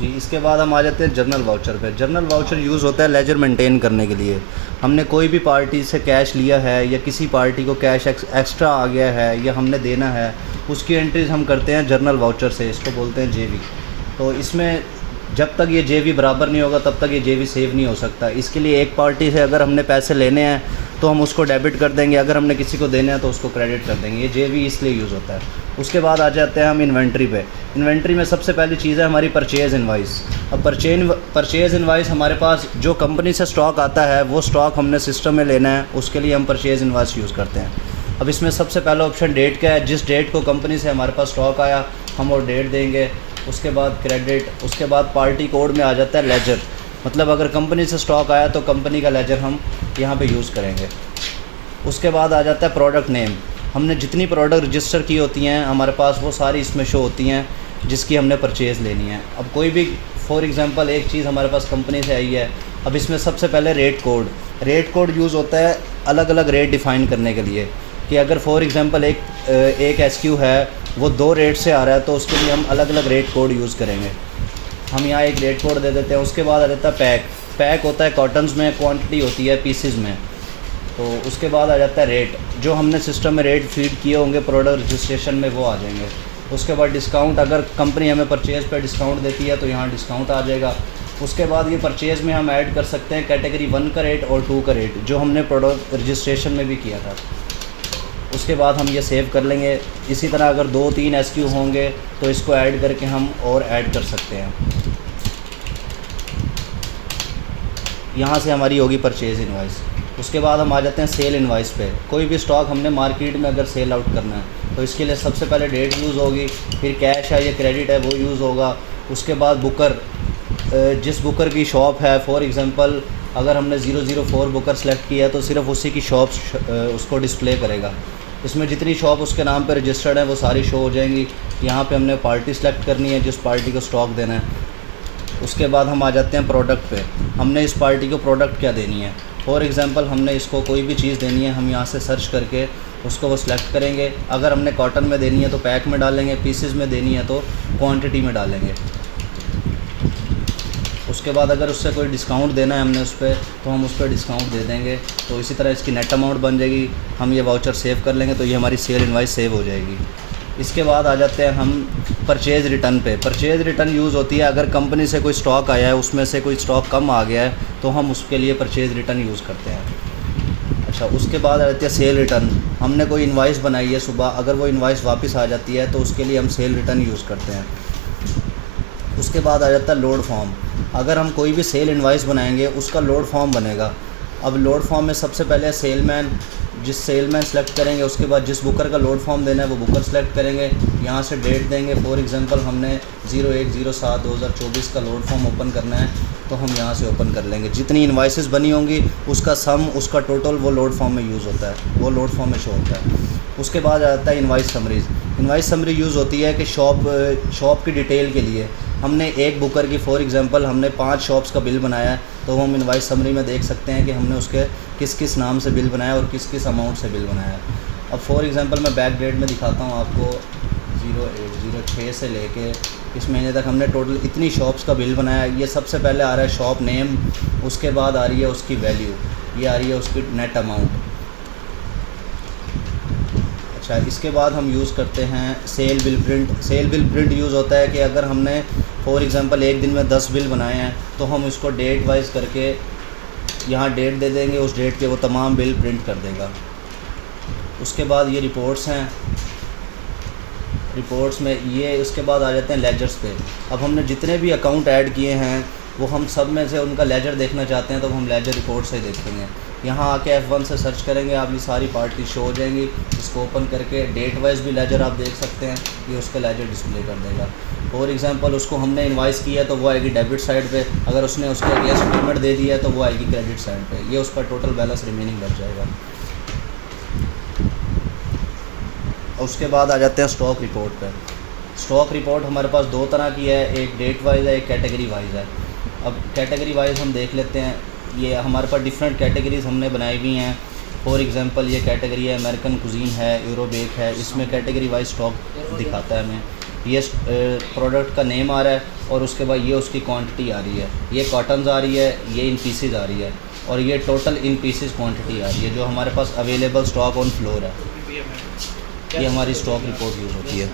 जी, इसके बाद हम आ जाते हैं जर्नल वाउचर पे। जर्नल वाउचर यूज़ होता है लेजर मेंटेन करने के लिए। हमने कोई भी पार्टी से कैश लिया है या किसी पार्टी को कैश एक्स्ट्रा आ गया है या हमने देना है, उसकी एंट्रीज़ हम करते हैं जर्नल वाउचर से, इसको बोलते हैं जेवी। तो इसमें जब तक ये जेवी बराबर नहीं होगा तब तक ये जेवी सेव नहीं हो सकता। इसके लिए एक पार्टी से अगर हमने पैसे लेने हैं तो हम उसको डेबिट कर देंगे, अगर हमने किसी को देने हैं तो उसको क्रेडिट कर देंगे। ये जेवी इसलिए यूज़ होता है। उसके बाद आ जाते हैं हम इन्वेंट्री पे। इन्वेंट्री में सबसे पहली चीज़ है हमारी परचेज़ इनवाइस। अब परचेज़ इनवाइस हमारे पास जो कंपनी से स्टॉक आता है वो स्टॉक हमने सिस्टम में लेना है, उसके लिए हम परचेज़ इनवाइस यूज़ करते हैं। अब इसमें सबसे पहला ऑप्शन डेट का है। जिस डेट को कंपनी से हमारे पास स्टॉक आया हम वो डेट देंगे। उसके बाद क्रेडिट, उसके बाद पार्टी कोड में आ जाता है लेजर, मतलब अगर कंपनी से स्टॉक आया तो कंपनी का लेजर हम यहाँ पे यूज़ करेंगे। उसके बाद आ जाता है प्रोडक्ट नेम। हमने जितनी प्रोडक्ट रजिस्टर की होती हैं हमारे पास वो सारी इसमें शो होती हैं जिसकी हमने परचेज़ लेनी है। अब कोई भी फॉर एग्ज़ाम्पल एक चीज़ हमारे पास कंपनी से आई है, अब इसमें सबसे पहले रेट कोड यूज़ होता है अलग अलग रेट डिफ़ाइन करने के लिए, कि अगर फॉर एग्ज़ाम्पल एक एसक्यू है वो 2 रेट से आ रहा है तो उसके लिए हम अलग अलग रेट कोड यूज़ करेंगे। हम यहाँ एक रेट कोड दे देते हैं। उसके बाद आ जाता है पैक होता है कॉटन्स में, क्वांटिटी होती है पीसेस में। तो उसके बाद आ जाता है रेट, जो हमने सिस्टम में रेट फीड किए होंगे प्रोडक्ट रजिस्ट्रेशन में वो आ जाएंगे। उसके बाद डिस्काउंट, अगर कंपनी हमें परचेज़ पे डिस्काउंट देती है तो यहाँ डिस्काउंट आ जाएगा। उसके बाद ये परचेज़ में हम ऐड कर सकते हैं कैटेगरी 1 का रेट और 2 का रेट, जो हमने प्रोडक्ट रजिस्ट्रेशन में भी किया था। उसके बाद हम ये सेव कर लेंगे। इसी तरह अगर 2-3 एसक्यू होंगे तो इसको ऐड करके हम और ऐड कर सकते हैं। यहाँ से हमारी होगी परचेज़ इनवाइस। उसके बाद हम आ जाते हैं सेल इनवाइस पे। कोई भी स्टॉक हमने मार्केट में अगर सेल आउट करना है तो इसके लिए सबसे पहले डेट यूज़ होगी, फिर कैश है या क्रेडिट है वो यूज़ होगा। उसके बाद बुकर, जिस बुकर की शॉप है, फॉर एग्ज़ाम्पल अगर हमने 004 बुकर सेलेक्ट किया है तो सिर्फ उसी की शॉप उसको डिस्प्ले करेगा। इसमें जितनी शॉप उसके नाम पर रजिस्टर्ड है वो सारी शो हो जाएंगी। यहाँ पे हमने पार्टी सेलेक्ट करनी है जिस पार्टी को स्टॉक देना है। उसके बाद हम आ जाते हैं प्रोडक्ट पे। हमने इस पार्टी को प्रोडक्ट क्या देनी है, फॉर एग्ज़ाम्पल हमने इसको कोई भी चीज़ देनी है, हम यहाँ से सर्च करके उसको वो सिलेक्ट करेंगे। अगर हमने कॉटन में देनी है तो पैक में डालेंगे, पीसेस में देनी है तो क्वांटिटी में डालेंगे। उसके बाद अगर उससे कोई डिस्काउंट देना है हमने उस पर तो हम उस पर डिस्काउंट दे देंगे। तो इसी तरह इसकी नेट अमाउंट बन जाएगी। हम ये वाउचर सेव कर लेंगे तो ये हमारी सेल इनवाइस सेव हो जाएगी। इसके बाद आ जाते हैं हम परचेज़ रिटर्न पे। परचेज़ रिटर्न यूज़ होती है अगर कंपनी से कोई स्टॉक आया है उसमें से कोई स्टॉक कम आ गया है तो हम उसके लिए परचेज़ रिटर्न यूज़ करते हैं। अच्छा, उसके बाद आ जाती है सेल रिटर्न। हमने कोई इनवाइस बनाई है सुबह, अगर वो इनवाइस वापस आ जाती है तो उसके लिए हम सेल रिटर्न यूज़ करते हैं। उसके बाद आ जाता है लोड फॉर्म। अगर हम कोई भी सेल इनवाइस बनाएंगे उसका लोड फॉर्म बनेगा। अब लोड फॉर्म में सबसे पहले सेलमैन, जिस सेलमैन सेलेक्ट करेंगे उसके बाद जिस बुकर का लोड फॉर्म देना है वो बुकर सेलेक्ट करेंगे। यहाँ से डेट देंगे, फॉर एग्ज़ाम्पल हमने 01/07/2024 का लोड फॉर्म ओपन करना है तो हम यहाँ से ओपन कर लेंगे। जितनी इनवाइसेस बनी होंगी उसका सम, उसका टोटल वो लोड फॉर्म में यूज़ होता है, वो लोड फॉर्म में शो होता है। उसके बाद आता है invoice summaries. Invoice summary use होती है कि शॉप की डिटेल के लिए हमने एक बुकर की, फॉर एग्ज़ाम्पल हमने 5 शॉप्स का बिल बनाया है तो हम इनवाइस समरी में देख सकते हैं कि हमने उसके किस किस नाम से बिल बनाया और किस किस अमाउंट से बिल बनाया है। अब फॉर एग्ज़ाम्पल मैं बैक डेट में दिखाता हूँ आपको, 01/06 से लेके इस महीने तक हमने टोटल इतनी शॉप्स का बिल बनाया है। ये सबसे पहले आ रहा है शॉप नेम, उसके बाद आ रही है उसकी वैल्यू, ये आ रही है उसकी नेट अमाउंट। अच्छा, इसके बाद हम यूज़ करते हैं sale bill print. Sale bill print use होता है कि अगर हमने फॉर एग्ज़ाम्पल एक दिन में 10 बिल बनाए हैं तो हम इसको डेट वाइज करके यहाँ डेट दे देंगे, उस डेट के वो तमाम बिल प्रिंट कर देगा। उसके बाद ये रिपोर्ट्स हैं। रिपोर्ट्स में ये, उसके बाद आ जाते हैं लेजर्स पे। अब हमने जितने भी अकाउंट ऐड किए हैं वो हम सब में से उनका लेजर देखना चाहते हैं तो हम लेजर रिपोर्ट से ही देखेंगे। यहाँ आके F1 से सर्च करेंगे, आप ये सारी पार्टी शो हो जाएंगी। इसको ओपन करके डेट वाइज भी लेजर आप देख सकते हैं, ये उसका लेजर डिस्प्ले कर देगा। फॉर एग्ज़ाम्पल उसको हमने इनवाइस किया तो वो आएगी डेबिट साइड पे, अगर उसने उसके अगेंस्ट पेमेंट दे दिया है तो वो आएगी क्रेडिट साइड पे। ये उसका टोटल बैलेंस रिमेनिंग बच जाएगा। उसके बाद आ जाते हैं स्टॉक रिपोर्ट पे। स्टॉक रिपोर्ट हमारे पास 2 तरह की है, एक डेट वाइज है, एक कैटेगरी वाइज है। अब कैटेगरी वाइज हम देख लेते हैं। ये हमारे पास डिफरेंट कैटेगरीज़ हमने बनाई हुई हैं। फॉर एग्ज़ाम्पल ये कैटेगरी है अमेरिकन कुजीन है, यूरोबेक है, इसमें कैटेगरी वाइज स्टॉक दिखाता है हमें। ये प्रोडक्ट का नेम आ रहा है और उसके बाद ये उसकी क्वांटिटी आ रही है, ये कॉटन्स आ रही है, ये इन पीसेज आ रही है और ये टोटल इन पीसेज क्वांटिटी आ रही है जो हमारे पास अवेलेबल स्टॉक ऑन फ्लोर है। ये हमारी स्टॉक रिपोर्ट यूज़ होती है।